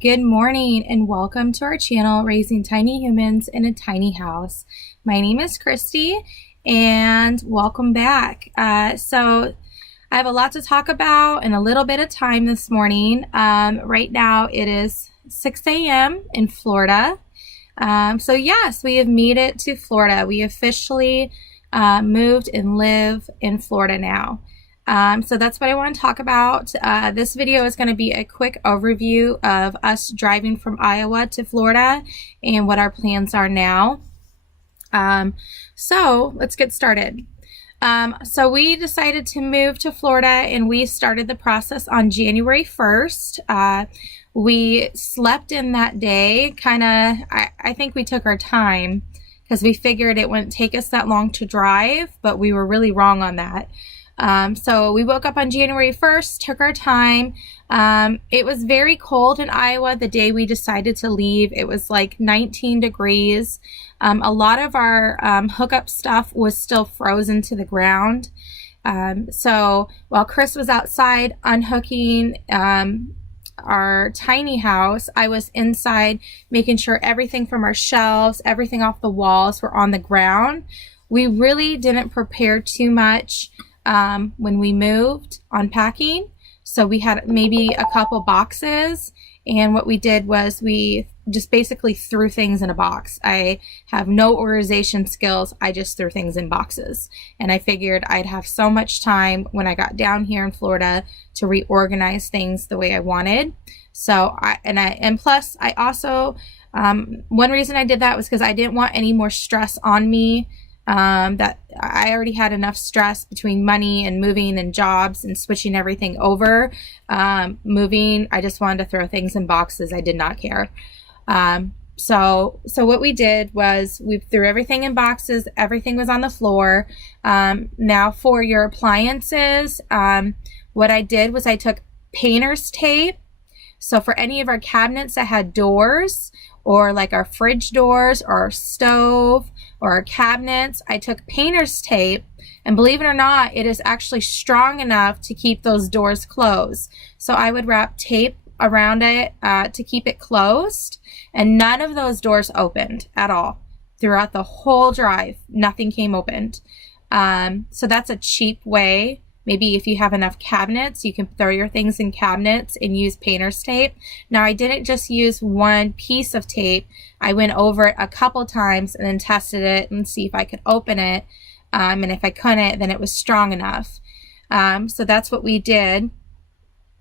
Good morning and welcome to our channel, Raising Tiny Humans in a Tiny House. My name is Christy and welcome back. So I have a lot to talk about and a little bit of time this morning. Right now it is 6 a.m. in Florida. So yes, we have made it to Florida. We officially moved and live in Florida now. So that's what I want to talk about. This video is going to be a quick overview of us driving from Iowa to Florida and what our plans are now. So let's get started. So we decided to move to Florida and we started the process on January 1st. We slept in that day, I think we took our time because we figured it wouldn't take us that long to drive, but we were really wrong on that. So we woke up on January 1st, took our time. It was very cold in Iowa the day we decided to leave. It was like 19 degrees. A lot of our hookup stuff was still frozen to the ground. So while Chris was outside unhooking our tiny house, I was inside making sure everything from our shelves, everything off the walls were on the ground. We really didn't prepare too much when we moved unpacking. So we had maybe a couple boxes, and what we did was we just basically threw things in a box. I have no organization skills. I just threw things in boxes, and I figured I'd have so much time when I got down here in Florida to reorganize things the way I wanted. So plus I also one reason I did that was because I didn't want any more stress on me. That I already had enough stress between money and moving and jobs and switching everything over. Moving, I just wanted to throw things in boxes. I did not care. So what we did was we threw everything in boxes. Everything was on the floor. Now for your appliances, what I did was I took painter's tape. So for any of our cabinets that had doors, or like our fridge doors or our stove or our cabinets, I took painter's tape, and believe it or not, it is actually strong enough to keep those doors closed. So I would wrap tape around it to keep it closed, and none of those doors opened at all. Throughout the whole drive, nothing came opened. So that's a cheap way. Maybe if you have enough cabinets, you can throw your things in cabinets and use painter's tape. Now, I didn't just use one piece of tape. I went over it a couple times and then tested it and see if I could open it. And if I couldn't, then it was strong enough. So that's what we did.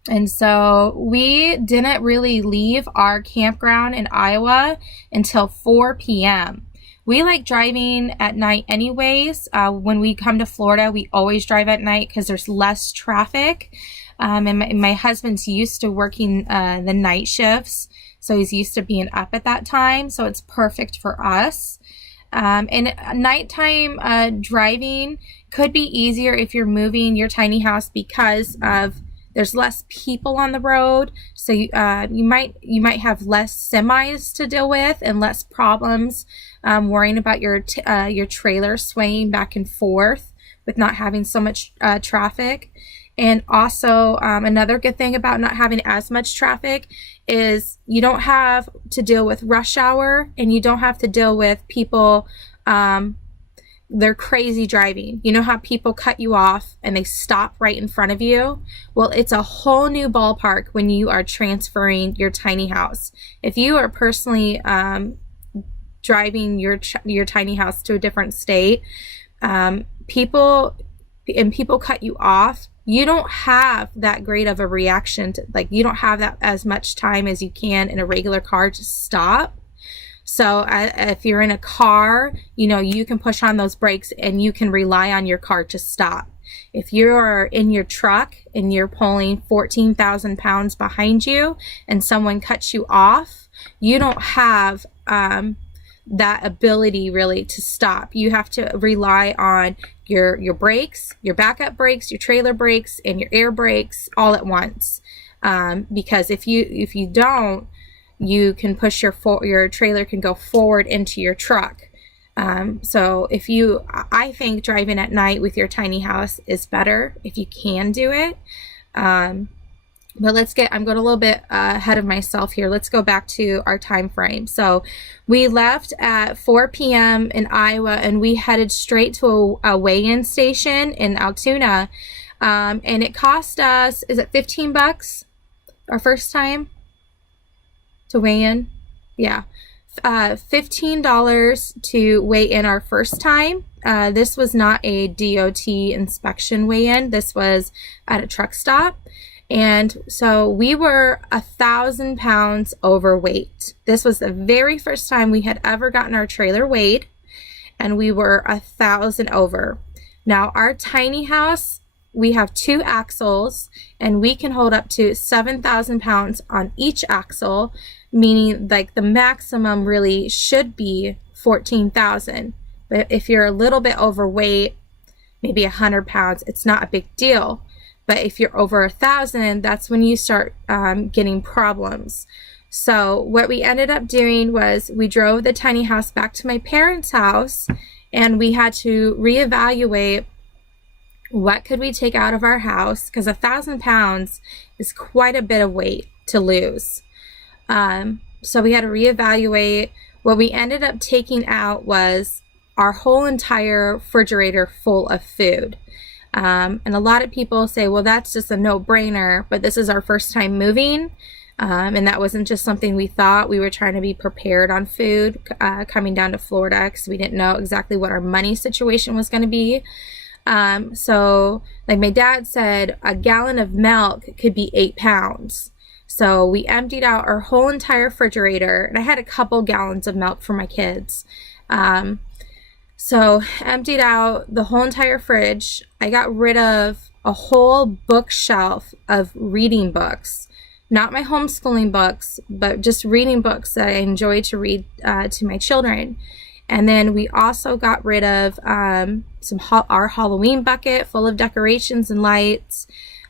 And so we didn't really leave our campground in Iowa until 4 p.m. We like driving at night anyways. When we come to Florida, we always drive at night because there's less traffic. And my husband's used to working the night shifts, so he's used to being up at that time. So it's perfect for us. And nighttime driving could be easier if you're moving your tiny house because of there's less people on the road, so you might have less semis to deal with and less problems worrying about your trailer swaying back and forth with not having so much traffic. And also another good thing about not having as much traffic is you don't have to deal with rush hour, and you don't have to deal with people they're crazy driving. You know how people cut you off and they stop right in front of you? Well, it's a whole new ballpark when you are transferring your tiny house. If you are personally driving your tiny house to a different state, people cut you off, you don't have that great of a reaction to, like, you don't have that as much time as you can in a regular car to stop. So if you're in a car, you can push on those brakes and you can rely on your car to stop. If you're in your truck and you're pulling 14,000 pounds behind you and someone cuts you off, you don't have that ability really to stop. You have to rely on your brakes, your backup brakes, your trailer brakes, and your air brakes all at once. Because if you don't, you can push your trailer can go forward into your truck. So I think driving at night with your tiny house is better if you can do it. But I'm going a little bit ahead of myself here. Let's go back to our time frame. So we left at 4 p.m. in Iowa, and we headed straight to a weigh-in station in Altoona. And it cost us, is it $15 our first time to weigh in? Yeah. $15 to weigh in our first time. This was not a DOT inspection weigh-in. This was at a truck stop. And so we were 1,000 pounds overweight. This was the very first time we had ever gotten our trailer weighed, and we were 1,000 over. Now, our tiny house, we have 2 axles, and we can hold up to 7,000 pounds on each axle, meaning like the maximum really should be 14,000. But if you're a little bit overweight, maybe 100 pounds, it's not a big deal. But if you're over 1,000, that's when you start getting problems. So what we ended up doing was we drove the tiny house back to my parents' house, and we had to reevaluate what could we take out of our house, because 1,000 pounds is quite a bit of weight to lose. So we had to reevaluate. What we ended up taking out was our whole entire refrigerator full of food. And a lot of people say, well, that's just a no-brainer, but this is our first time moving. And that wasn't just something we thought. We were trying to be prepared on food coming down to Florida, because we didn't know exactly what our money situation was going to be. So like my dad said, a gallon of milk could be 8 pounds. So we emptied out our whole entire refrigerator, and I had a couple gallons of milk for my kids. So emptied out the whole entire fridge. I got rid of a whole bookshelf of reading books, not my homeschooling books, but just reading books that I enjoy to read to my children. And then we also got rid of our Halloween bucket full of decorations and lights.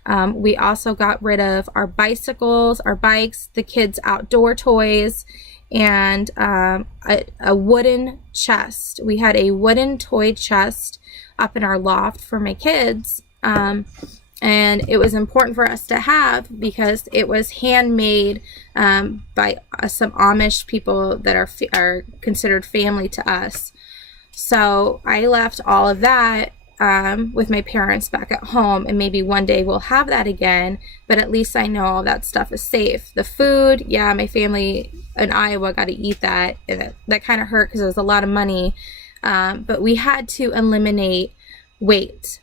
We also got rid of our bicycles, our bikes, the kids' outdoor toys, and a wooden chest. We had a wooden toy chest up in our loft for my kids. And it was important for us to have because it was handmade by some Amish people that are considered family to us. So I left all of that with my parents back at home, and maybe one day we'll have that again, but at least I know all that stuff is safe. The food, yeah, my family in Iowa got to eat that, and that kind of hurt because it was a lot of money, but we had to eliminate weight.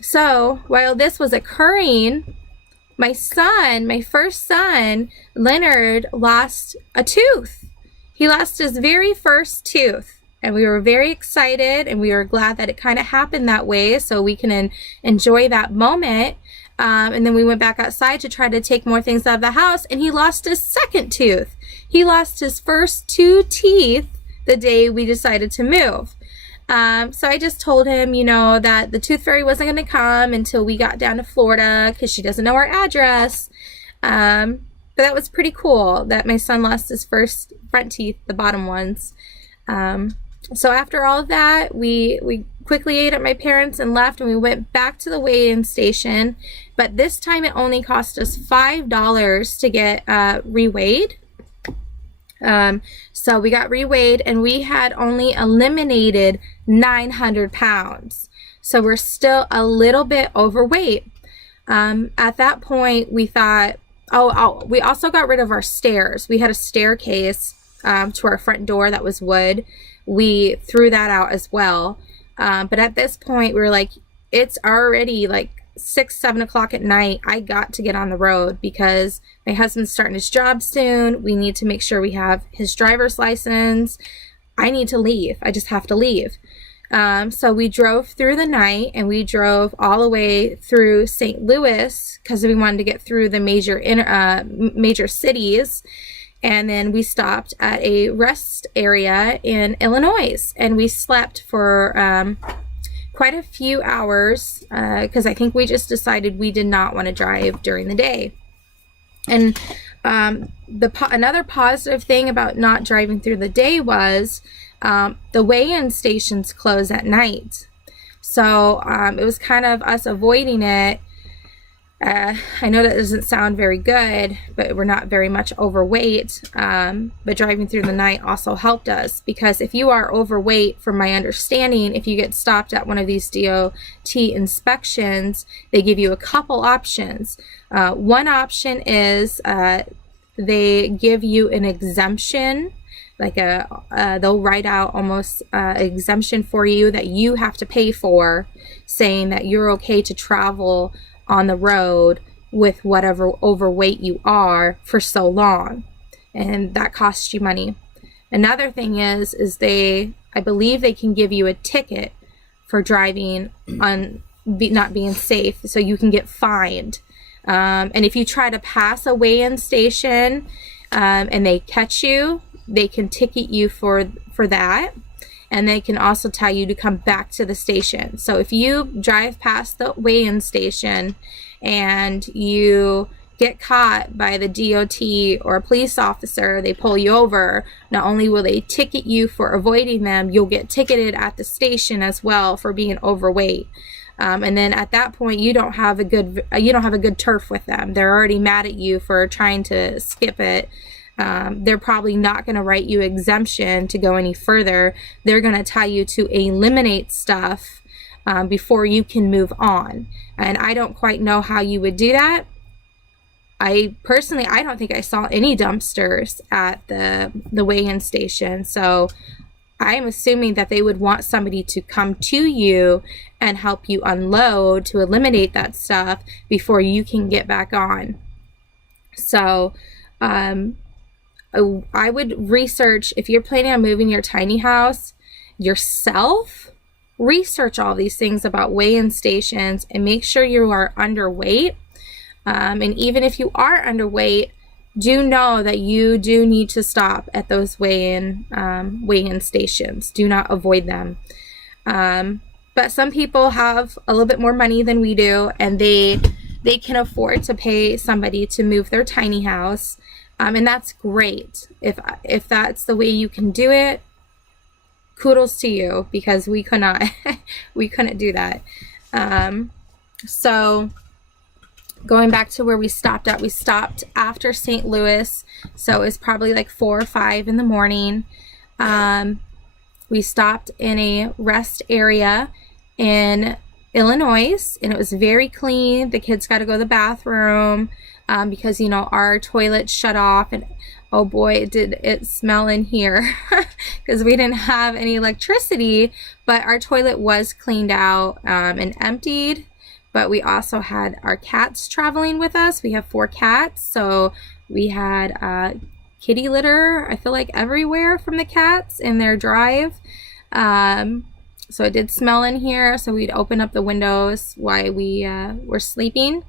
So while this was occurring, my first son, Leonard, lost a tooth. He lost his very first tooth. And we were very excited, and we were glad that it kind of happened that way so we can enjoy that moment. And then we went back outside to try to take more things out of the house, and he lost his second tooth. He lost his first 2 teeth the day we decided to move. So I just told him, that the tooth fairy wasn't going to come until we got down to Florida because she doesn't know our address. But that was pretty cool that my son lost his first front teeth, the bottom ones. So after all of that, we quickly ate at my parents' and left, and we went back to the weigh-in station. But this time it only cost us $5 to get reweighed. So we got reweighed, and we had only eliminated 900 pounds. So we're still a little bit overweight. At that point, we thought, we also got rid of our stairs. We had a staircase to our front door that was wood. We threw that out as well. But at this point, we were like, it's already like 6-7 o'clock at night. I got to get on the road because my husband's starting his job soon. We need to make sure we have his driver's license. I need to leave. I just have to leave. So we drove through the night, and we drove all the way through St. Louis because we wanted to get through the major cities. And then we stopped at a rest area in Illinois, and we slept for quite a few hours because I think we just decided we did not want to drive during the day. And another positive thing about not driving through the day was the weigh-in stations close at night. So it was kind of us avoiding it. I know that doesn't sound very good, but we're not very much overweight. But driving through the night also helped us, because if you are overweight, from my understanding, if you get stopped at one of these DOT inspections, they give you a couple options. One option is they give you an exemption, like they'll write out almost exemption for you that you have to pay for, saying that you're okay to travel on the road with whatever overweight you are for so long, and that costs you money. Another thing is I believe they can give you a ticket for driving on not being safe, so you can get fined. And if you try to pass a weigh-in station and they catch you, they can ticket you for that. And they can also tell you to come back to the station. So if you drive past the weigh-in station and you get caught by the DOT or a police officer, they pull you over, not only will they ticket you for avoiding them, you'll get ticketed at the station as well for being overweight. And then at that point, you don't have a good turf with them. They're already mad at you for trying to skip it. They're probably not going to write you exemption to go any further. They're going to tell you to eliminate stuff before you can move on. And I don't quite know how you would do that. I don't think I saw any dumpsters at the weigh-in station. So I'm assuming that they would want somebody to come to you and help you unload to eliminate that stuff before you can get back on. So, I would research, if you're planning on moving your tiny house yourself, research all these things about weigh-in stations and make sure you are underweight. And even if you are underweight, do know that you do need to stop at those weigh-in stations. Do not avoid them. But some people have a little bit more money than we do, and they can afford to pay somebody to move their tiny house. And that's great. If that's the way you can do it, kudos to you, because we could not, we couldn't do that. So going back to where we stopped after St. Louis. So it's probably like 4 or 5 in the morning. We stopped in a rest area in Illinois, and it was very clean. The kids got to go to the bathroom. Because, our toilet shut off, and oh boy, did it smell in here, because we didn't have any electricity, but our toilet was cleaned out and emptied. But we also had our cats traveling with us. We have 4 cats, so we had kitty litter, I feel like, everywhere from the cats in their drive. So it did smell in here, so we'd open up the windows while we were sleeping.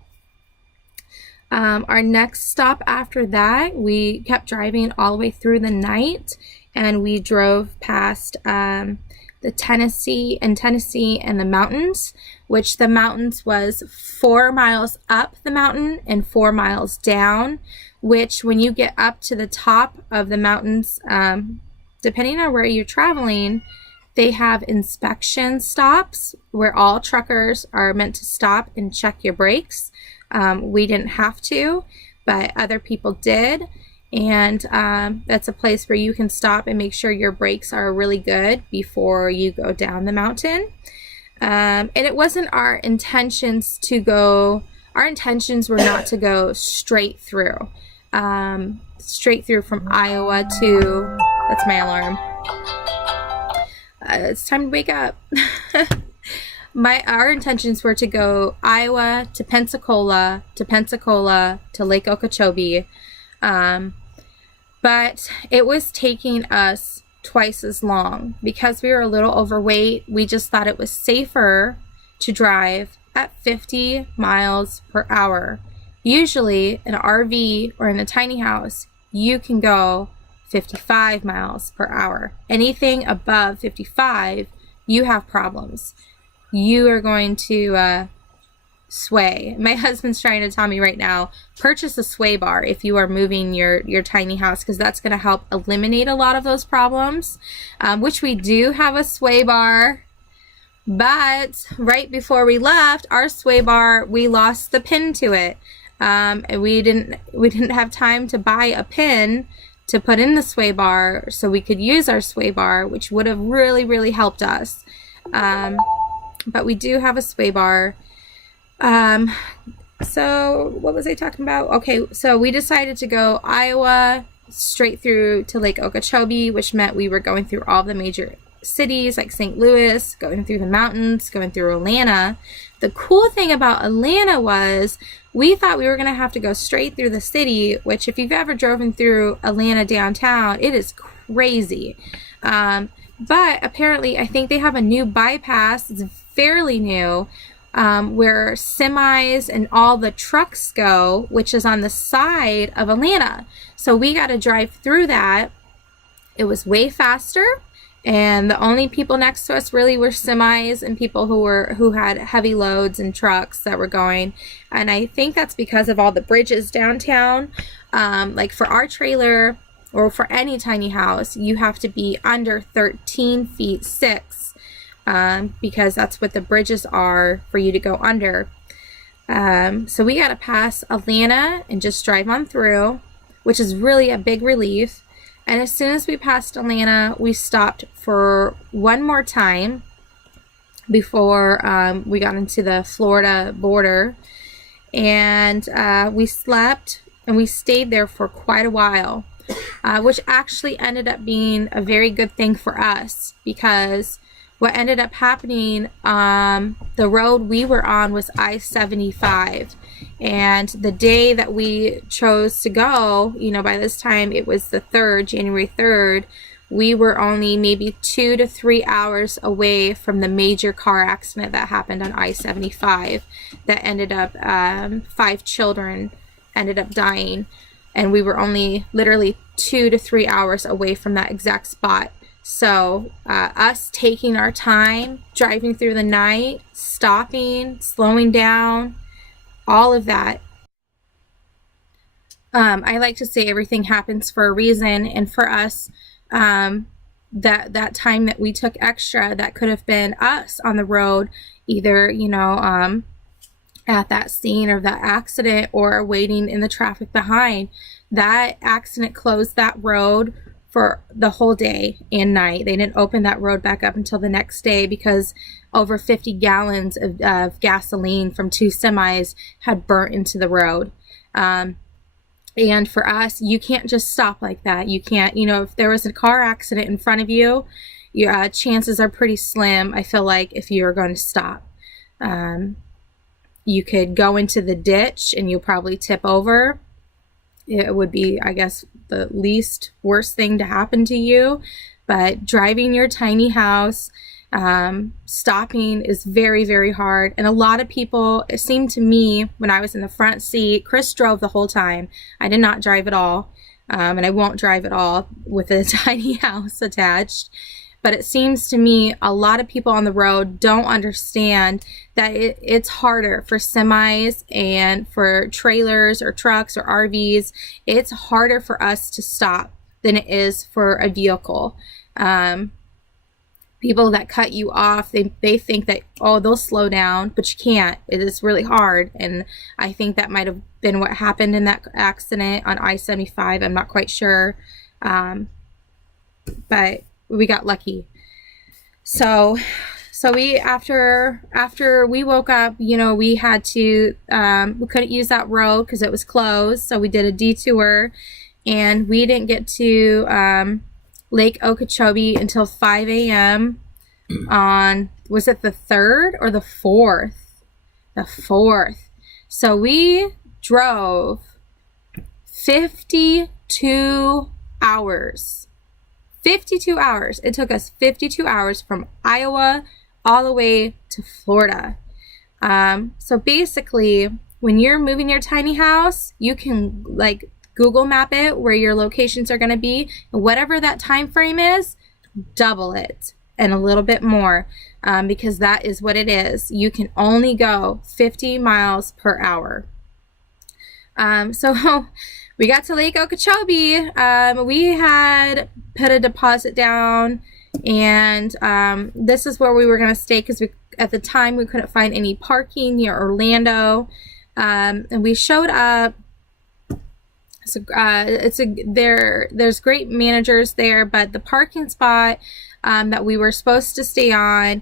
Our next stop after that, we kept driving all the way through the night, and we drove past the Tennessee and the mountains, which the mountains was 4 miles up the mountain and 4 miles down, which when you get up to the top of the mountains, depending on where you're traveling, they have inspection stops where all truckers are meant to stop and check your brakes. We didn't have to, but other people did. And that's a place where you can stop and make sure your brakes are really good before you go down the mountain. And it wasn't our intentions were not to go straight through from Iowa to, that's my alarm. It's time to wake up. Our intentions were to go Iowa to Pensacola to Lake Okeechobee. But it was taking us twice as long because we were a little overweight. We just thought it was safer to drive at 50 miles per hour. Usually in an RV or in a tiny house, you can go 55 miles per hour. Anything above 55, you have problems. You are going to sway. My husband's trying to tell me right now, purchase a sway bar if you are moving your tiny house, because that's going to help eliminate a lot of those problems, which we do have a sway bar But right before we left, our sway bar, we lost the pin to it. And we didn't have time to buy a pin to put in the sway bar so we could use our sway bar, which would have really, really helped us. But we do have a sway bar. So what was I talking about? Okay, so we decided to go Iowa straight through to Lake Okeechobee, which meant we were going through all the major cities like St. Louis, going through the mountains, going through Atlanta. The cool thing about Atlanta was we thought we were going to have to go straight through the city, which if you've ever driven through Atlanta downtown, it is crazy. But apparently, I think they have a new bypass. It's fairly new, where semis and all the trucks go, which is on the side of Atlanta. So we got to drive through that. It was way faster, and the only people next to us really were semis and people who had heavy loads and trucks that were going. And I think that's because of all the bridges downtown. Like for our trailer or for any tiny house, you have to be under 13 feet 6. Because that's what the bridges are for you to go under. So we got to pass Atlanta and just drive on through, which is really a big relief. And as soon as we passed Atlanta, we stopped for one more time before we got into the Florida border. And we slept and we stayed there for quite a while, which actually ended up being a very good thing for us, because what ended up happening, the road we were on was I-75. And the day that we chose to go, by this time it was the 3rd, January 3rd, we were only maybe 2 to 3 hours away from the major car accident that happened on I-75 that ended up, 5 children ended up dying. And we were only literally 2 to 3 hours away from that exact spot. So us taking our time, driving through the night, stopping, slowing down, all of that. I like to say everything happens for a reason. And for us, that time that we took extra, that could have been us on the road, either, at that scene of that accident or waiting in the traffic behind. That accident closed that road for the whole day and night. They didn't open that road back up until the next day because over 50 gallons of gasoline from 2 semis had burnt into the road. And for us, you can't just stop like that. You can't, if there was a car accident in front of you, chances are pretty slim, I feel like, if you're going to stop. You could go into the ditch and you'll probably tip over. It would be, I guess, the least worst thing to happen to you. But driving your tiny house, stopping is very, very hard. And a lot of people, it seemed to me when I was in the front seat, Chris drove the whole time. I did not drive at all. And I won't drive at all with a tiny house attached. But it seems to me a lot of people on the road don't understand that it's harder for semis and for trailers or trucks or RVs. It's harder for us to stop than it is for a vehicle. People that cut you off, they think that, they'll slow down, but you can't. It is really hard. And I think that might have been what happened in that accident on I-75. I'm not quite sure. But we got lucky. So we, after we woke up, we had to, we couldn't use that road because it was closed. So we did a detour, and we didn't get to Lake Okeechobee until 5 a.m. on, was it the 3rd or the 4th? The 4th. So we drove 52 hours. 52 hours. It took us 52 hours from Iowa all the way to Florida. So basically, when you're moving your tiny house, you can Google map it where your locations are going to be, and whatever that time frame is, double it and a little bit more, because that is what it is. You can only go 50 miles per hour. So we got to Lake Okeechobee. We had put a deposit down, And this is where we were going to stay because at the time we couldn't find any parking near Orlando. And we showed up. So there's great managers there, but the parking spot that we were supposed to stay on,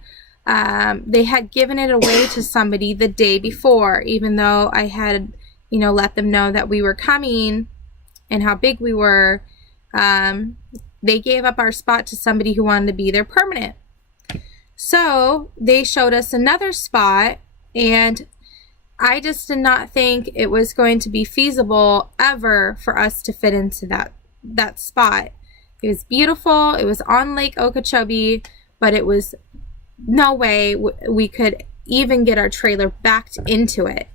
they had given it away to somebody the day before, even though I had, let them know that we were coming and how big we were. They gave up our spot to somebody who wanted to be there permanent. So they showed us another spot, and I just did not think it was going to be feasible ever for us to fit into that spot. It was beautiful. It was on Lake Okeechobee, but it was no way we could even get our trailer backed into it.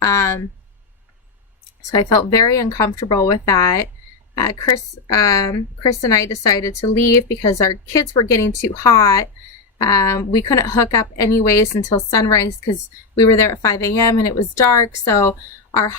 So I felt very uncomfortable with that. Chris and I decided to leave because our kids were getting too hot. We couldn't hook up anyways until sunrise because we were there at 5 a.m. and it was dark. So our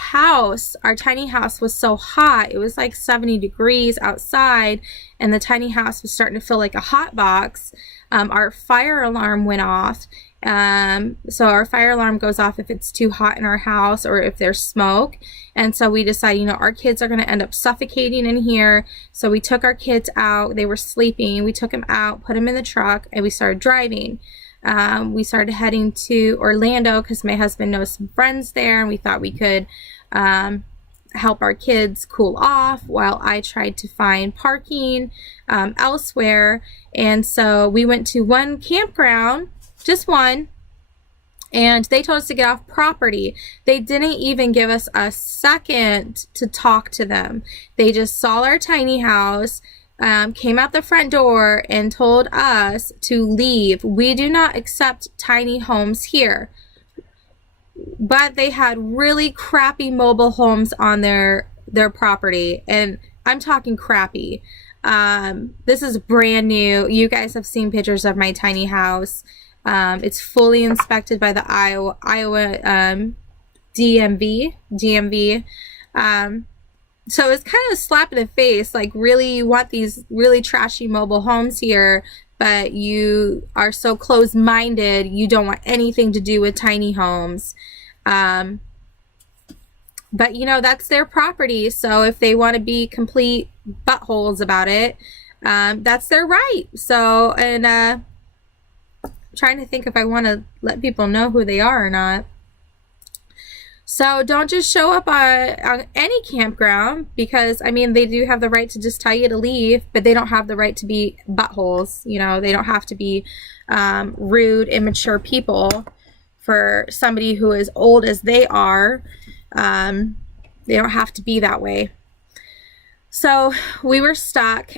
tiny house was so hot. It was like 70 degrees outside, and the tiny house was starting to feel like a hot box. Our fire alarm went off. So our fire alarm goes off if it's too hot in our house or if there's smoke. And so we decided, our kids are going to end up suffocating in here. So we took our kids out. They were sleeping. We took them out, put them in the truck, and we started driving. We started heading to Orlando because my husband knows some friends there, and we thought we could help our kids cool off while I tried to find parking elsewhere. And so we went to one campground, just one, and they told us to get off property. They didn't even give us a second to talk to them. They just saw our tiny house, came out the front door and told us to leave. We do not accept tiny homes here. But they had really crappy mobile homes on their property, and I'm talking crappy. This is brand new. You guys have seen pictures of my tiny house. It's fully inspected by the Iowa DMV. So it's kind of a slap in the face. Like, really, you want these really trashy mobile homes here, but you are so closed-minded, you don't want anything to do with tiny homes. But that's their property. So if they want to be complete buttholes about it, that's their right. So, and I'm trying to think if I want to let people know who they are or not. So don't just show up on any campground, because they do have the right to just tell you to leave, but they don't have the right to be buttholes. They don't have to be rude, immature people for somebody who is old as they are. They don't have to be that way. So we were stuck.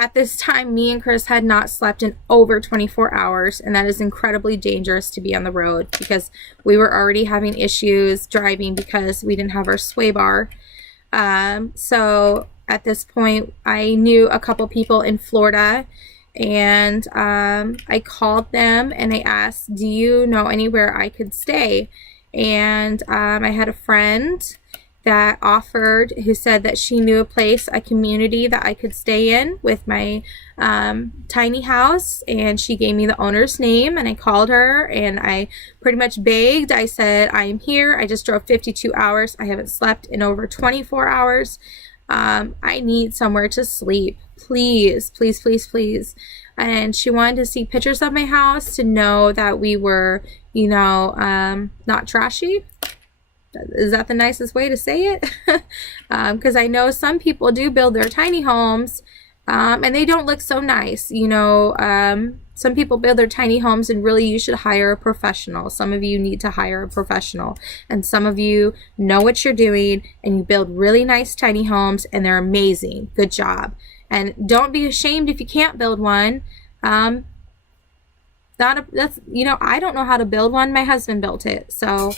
At this time, me and Chris had not slept in over 24 hours, and that is incredibly dangerous to be on the road because we were already having issues driving because we didn't have our sway bar. So at this point, I knew a couple people in Florida, and I called them and I asked, do you know anywhere I could stay? And I had a friend that offered, who said that she knew a community that I could stay in with my tiny house, and she gave me the owner's name, and I called her and I pretty much begged. I said, I am here. I just drove 52 hours. I haven't slept in over 24 hours. I need somewhere to sleep. Please, please, please, please. And she wanted to see pictures of my house to know that we were, not trashy. Is that the nicest way to say it? Because I know some people do build their tiny homes, and they don't look so nice. Some people build their tiny homes, and really you should hire a professional. Some of you need to hire a professional, and some of you know what you're doing, and you build really nice tiny homes, and they're amazing. Good job. And don't be ashamed if you can't build one. I don't know how to build one. My husband built it. So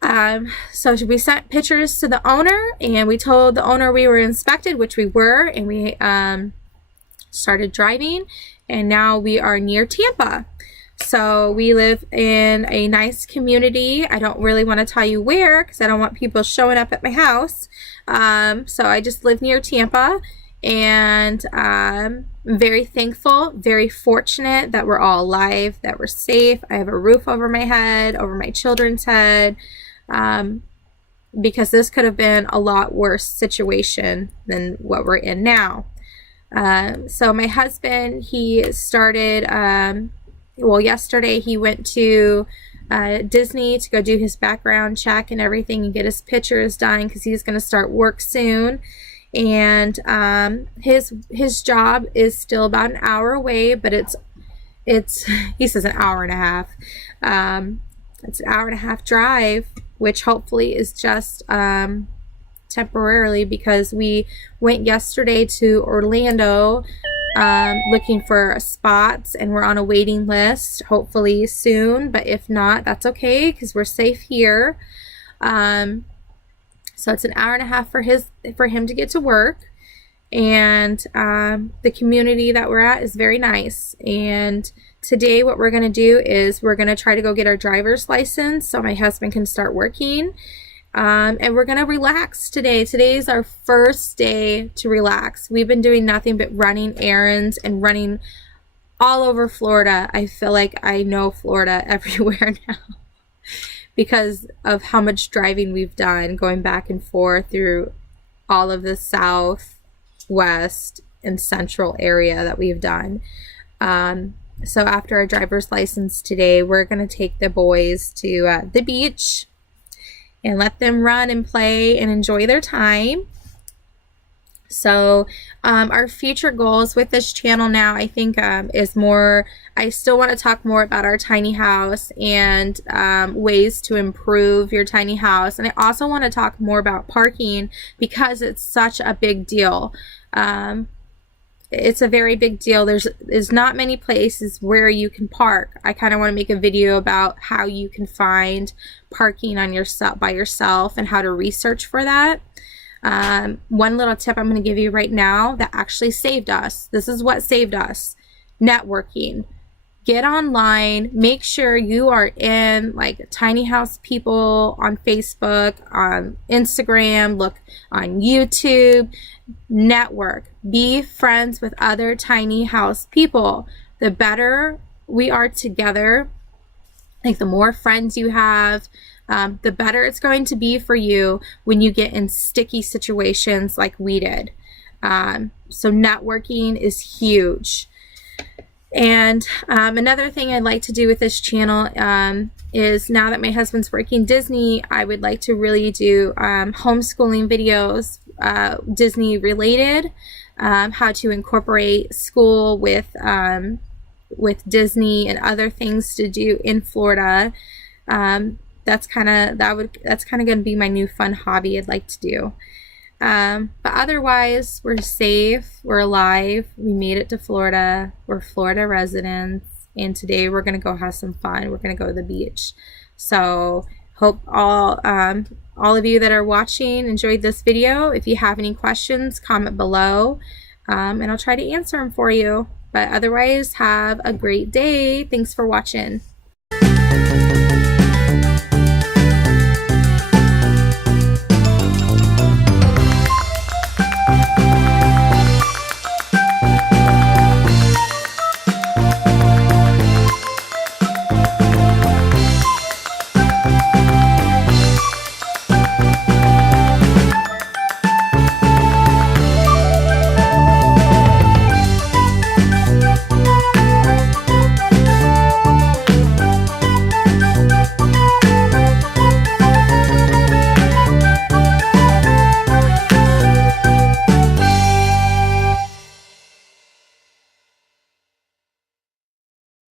we sent pictures to the owner, and we told the owner we were inspected, which we were, and we started driving, and now we are near Tampa. So we live in a nice community. I don't really want to tell you where because I don't want people showing up at my house. So I just live near Tampa, And I'm very thankful, very fortunate that we're all alive, that we're safe. I have a roof over my head, over my children's head, because this could have been a lot worse situation than what we're in now. So my husband, he started, well, yesterday he went to Disney to go do his background check and everything and get his pictures done because he's going to start work soon. And his job is still about an hour away, but it's he says an hour and a half. It's an hour and a half drive, which hopefully is just temporarily, because we went yesterday to Orlando looking for spots, and we're on a waiting list, hopefully soon, but if not, that's okay because we're safe here. So it's an hour and a half for him to get to work, and the community that we're at is very nice. And today what we're going to do is we're going to try to go get our driver's license so my husband can start working. And we're going to relax today. Today is our first day to relax. We've been doing nothing but running errands and running all over Florida. I feel like I know Florida everywhere now because of how much driving we've done, going back and forth through all of the south, west, and central area that we've done. So after our driver's license today, we're going to take the boys to the beach and let them run and play and enjoy their time. So our future goals with this channel now, I think, is more, I still want to talk more about our tiny house and ways to improve your tiny house. And I also want to talk more about parking because it's such a big deal. It's a very big deal. There's not many places where you can park. I kind of want to make a video about how you can find parking on by yourself and how to research for that. One little tip I'm going to give you right now that actually saved us. This is what saved us. Networking. Get online. Make sure you are in like tiny house people on Facebook, on Instagram, look on YouTube. Network. Be friends with other tiny house people. The better we are together, like the more friends you have, the better it's going to be for you when you get in sticky situations like we did. So networking is huge. And another thing I'd like to do with this channel is, now that my husband's working Disney, I would like to really do homeschooling videos, Disney related, how to incorporate school with Disney and other things to do in Florida. That's kind of going to be my new fun hobby I'd like to do. But otherwise, we're safe, we're alive, we made it to Florida, we're Florida residents, and today we're going to go have some fun. We're going to go to the beach. So hope all of you that are watching enjoyed this video. If you have any questions, comment below, and I'll try to answer them for you. But otherwise, have a great day. Thanks for watching.